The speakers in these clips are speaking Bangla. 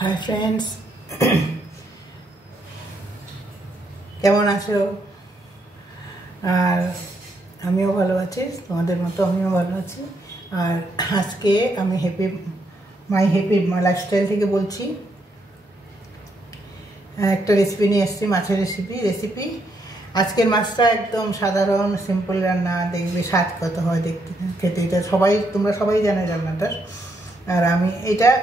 হাই ফ্রেন্ডস, কেমন আছো? আর আমিও ভালো আছি, তোমাদের মতো আমিও ভালো আছি। আর আজকে আমি মাই হ্যাপি লাইফস্টাইল থেকে বলছি। একটা রেসিপি নিয়ে এসেছি, মাছের রেসিপি। আজকের মাছটা একদম সাধারণ সিম্পল রান্না, দেখবে স্বাদ কত হয় দেখতে খেতে। এটা তোমরা সবাই জানে রান্নাটা। আর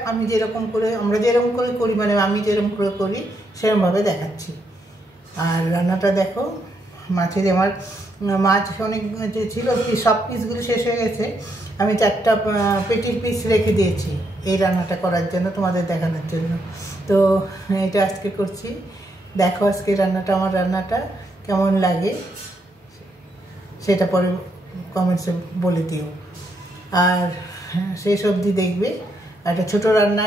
আমি যেরকম করে করি, মানে আমি যেরকম করে করি সেরকমভাবে দেখাচ্ছি। আর রান্নাটা দেখো। আমার মাছ অনেক ছিল, সব পিসগুলো শেষ হয়ে গেছে। আমি 4টা পেটির পিস রেখে দিয়েছি এই রান্নাটা করার জন্য, তোমাদের দেখানোর জন্য। তো এটা আজকে করছি। দেখো আজকে আমার রান্নাটা কেমন লাগে সেটা পরে কমেন্টসে বলে দিও। আর সেই সবজি দেখবে। একটা ছোটো রান্না,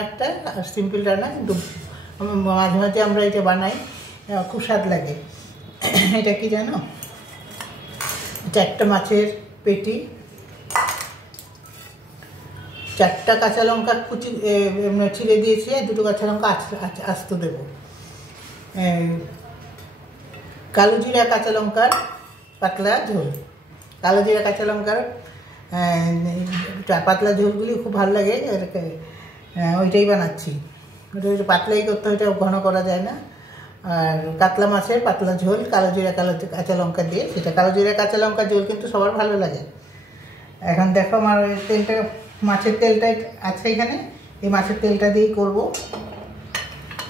আর সিম্পল রান্না, কিন্তু মাঝে মাঝে আমরা এটা বানাই, খুব স্বাদ লাগে। এটা কি জানো? এটা একটা মাছের পেটি, 4টা কাঁচা লঙ্কা ছিঁড়ে দিয়েছি, 2টো কাঁচা লঙ্কা আস্ত দেবো। কালো জিরা কাঁচা লঙ্কার পাতলা ঝোল। কালো জিরা কাঁচা লঙ্কার পাতলা ঝোলগুলি খুব ভালো লাগে, ওইটাই বানাচ্ছি। ওটা পাতলাই করতে হয়, ওইটা ঘন করা যায় না। আর কাতলা মাছের পাতলা ঝোল কালো কাঁচা লঙ্কা দিয়ে, সেটা কালো জিরা কাঁচা লঙ্কার ঝোল কিন্তু সবার ভালো লাগে। এখন দেখো আমার মাছের তেলটা আছে এখানে, এই মাছের তেলটা দিয়েই করবো।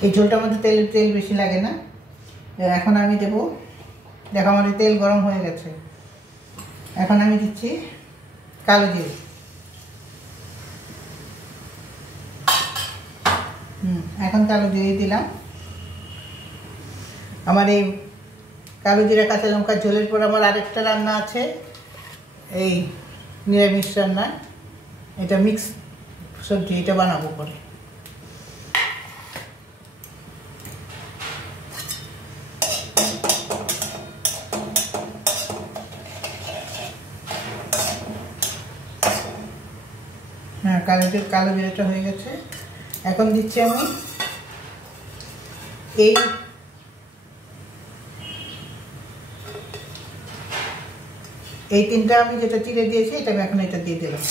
এই ঝোলটার মধ্যে তেল বেশি লাগে না। এখন আমি দেবো, দেখো আমার তেল গরম হয়ে গেছে। এখন আমি দিচ্ছি কালো জিরে। এখন কালো জিরে দিলাম। আমার এই কালো জিরা কাঁচা লঙ্কার ঝোলের পর আমার আরেকটা রান্না আছে, এই নিরামিষ রান্না। এটা মিক্স সবজি, এটা বানাবো পরে। হ্যাঁ, কালো জিরাটা হয়ে গেছে। এখন দিচ্ছি আমি এই 3টা আমি যেটা চিড়ে দিয়েছি, এটা আমি এখন এটা দিয়ে দিলাম।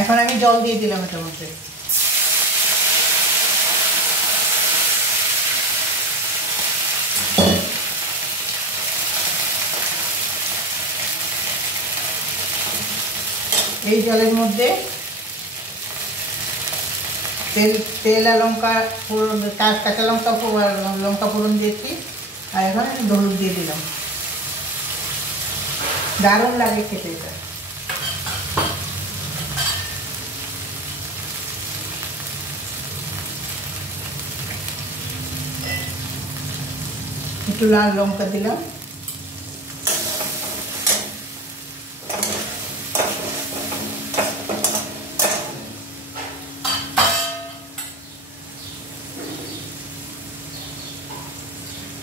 এখন আমি জল দিয়ে দিলাম এটার মধ্যে। এই জলের মধ্যে তেল আর লঙ্কা ফোড়ন, কাঁচা লঙ্কা ফোড়ন দিয়েছি। আর এখন হলুদ দিয়ে দিলাম। দারুণ লাগে খেতে এটা। একটু লাল লঙ্কা দিলাম।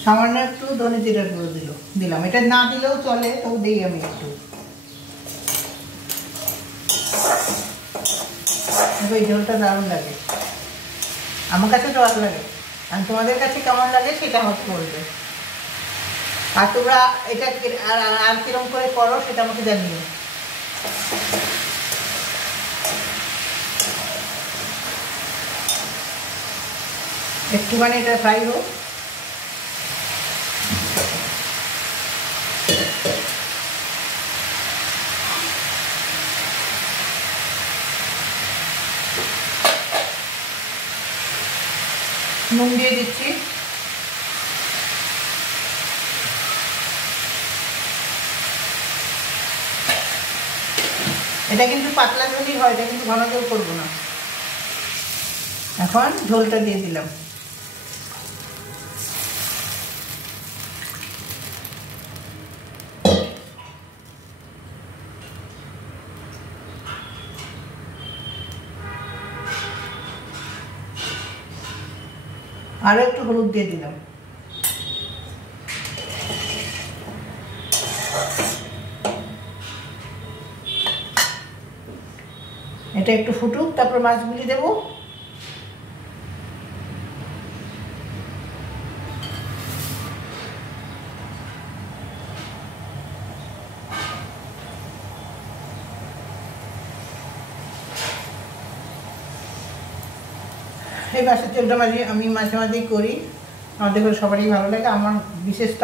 সামান্য একটু ধনে জিরার গুঁড়ো দিলাম। এটা না দিলেও চলে, তবু দিই আমি একটু। এই ঝোলটা দারুণ লাগে, আমার কাছে তো ভালো লাগে। আর তোমাদের কাছে কেমন লাগে সেটা আমাকে বলবে। আর তোমরা এটা আর কিরকম করে করো সেটা আমাকে জানিও। একটুখানি এটা ফ্রাই হোক। নুন দিয়ে দিচ্ছি। এটা কিন্তু পাতলা ঝোলই হয়, এটা কিন্তু ঘন ঝোল করবো না। এখন ঝোলটা দিয়ে দিলাম। আরও একটু হলুদ দিয়ে দিলাম। এটা একটু ফুটুক, তারপর মাছগুলি দেবো। এই মাছের ঝোলটা আমি মাঝে মাঝেই করি, আমাদের ঘরে সবারই ভালো লাগে। আমার বিশেষ তো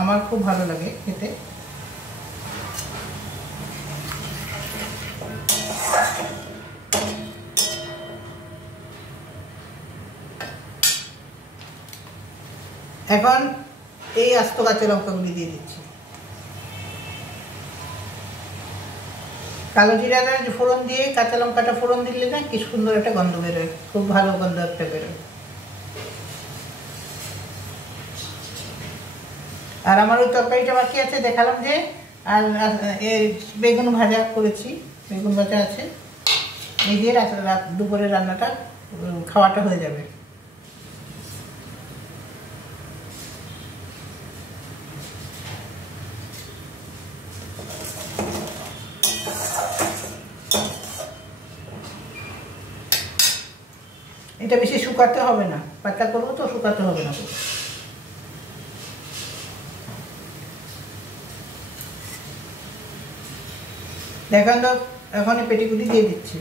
আমার খুব ভালো লাগে খেতে। এখন এই আস্ত কাঁচা লঙ্কাগুলি দিয়ে দিচ্ছি। কালো জিরাটা ফোড়ন দিয়ে কাঁচা লঙ্কাটা ফোড়ন দিলে না কি সুন্দর একটা গন্ধ বেরোয়, খুব ভালো গন্ধ একটা বেরোয়। আর আমার ওই তরকারিটা বাকি আছে দেখালাম যে, আর বেগুন ভাজা করেছি, বেগুন ভাজা আছে। এই দিয়ে দুপুরের রান্নাটা খাওয়াটা হয়ে যাবে। এটা বেশি শুকাতে হবে না, পাতলা করবো তো, শুকাতে হবে না। দেখেন তো, এখন পেটিকুটি দিয়ে দিচ্ছি।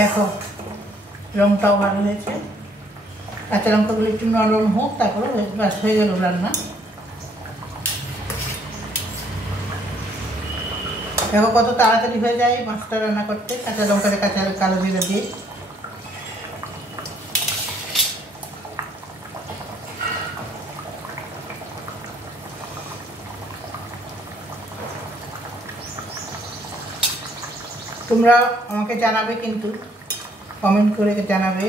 দেখো রংটাও ভালো হয়েছে, কাঁচা লঙ্কাগুলো একটু নরম হোক, তারপরে ব্যাস হয়ে গেল রান্না। দেখো কত তাড়াতাড়ি হয়ে যায় মাছটা রান্না করতে, কাঁচা লঙ্কাটা কাঁচা কালো জিরা দিয়ে। তোমরা আমাকে জানাবে, কিন্তু কমেন্ট করে জানাবে,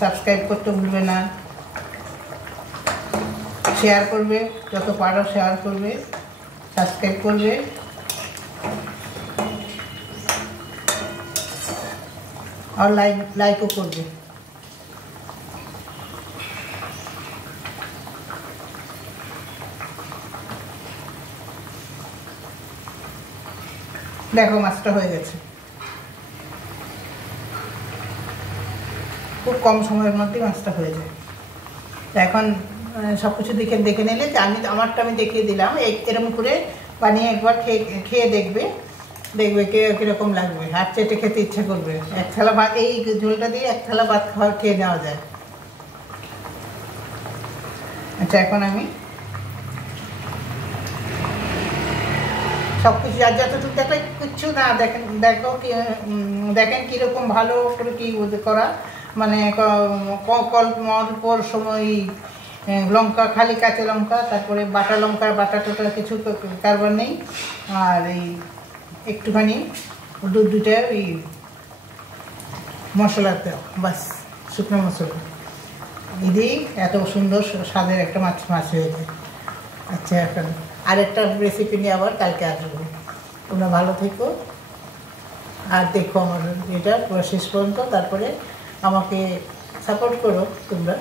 সাবস্ক্রাইব করতে ভুলবে না, শেয়ার করবে, যত পারো শেয়ার করবে, সাবস্ক্রাইব করবে। আর লাইকও করবে। দেখো মাছটা হয়ে গেছে, খুব কম সময়ের মধ্যে মাছটা হয়ে যায়। এখন সব কিছু দেখে নিলে, আমারটা আমি দেখিয়ে দিলাম, এরকম করে বানিয়ে একবার খেয়ে দেখবে কিরকম লাগবে, হাত চেটে খেতে ইচ্ছা করবে। এক থালা ভাত, এই ঝোলটা দিয়ে এক থালা ভাত খেয়ে নেওয়া যায়। আচ্ছা, এখন আমি সব কিছু যার যতটুকু দেখো, কিচ্ছু না দেখেন কিরকম ভালো করে কি করা, মানে অল্প সময় লঙ্কা, খালি কাঁচা লঙ্কা, তারপরে বাটা লঙ্কার বাটা টোটা কিছু কারবার নেই। আর এই একটুখানি দুটা ওই মশলা দেওয়া, বাস, শুকনো মশলা দিয়েই এত সুন্দর স্বাদের একটা মাছ হয়ে যায়। আচ্ছা, এখন আরেকটা রেসিপি নিয়ে আবার কালকে আসবো। তোমরা ভালো থেকো আর দেখো আমার এটা পুরো শেষ পর্যন্ত, তারপরে আমাকে সাপোর্ট করো তোমরা।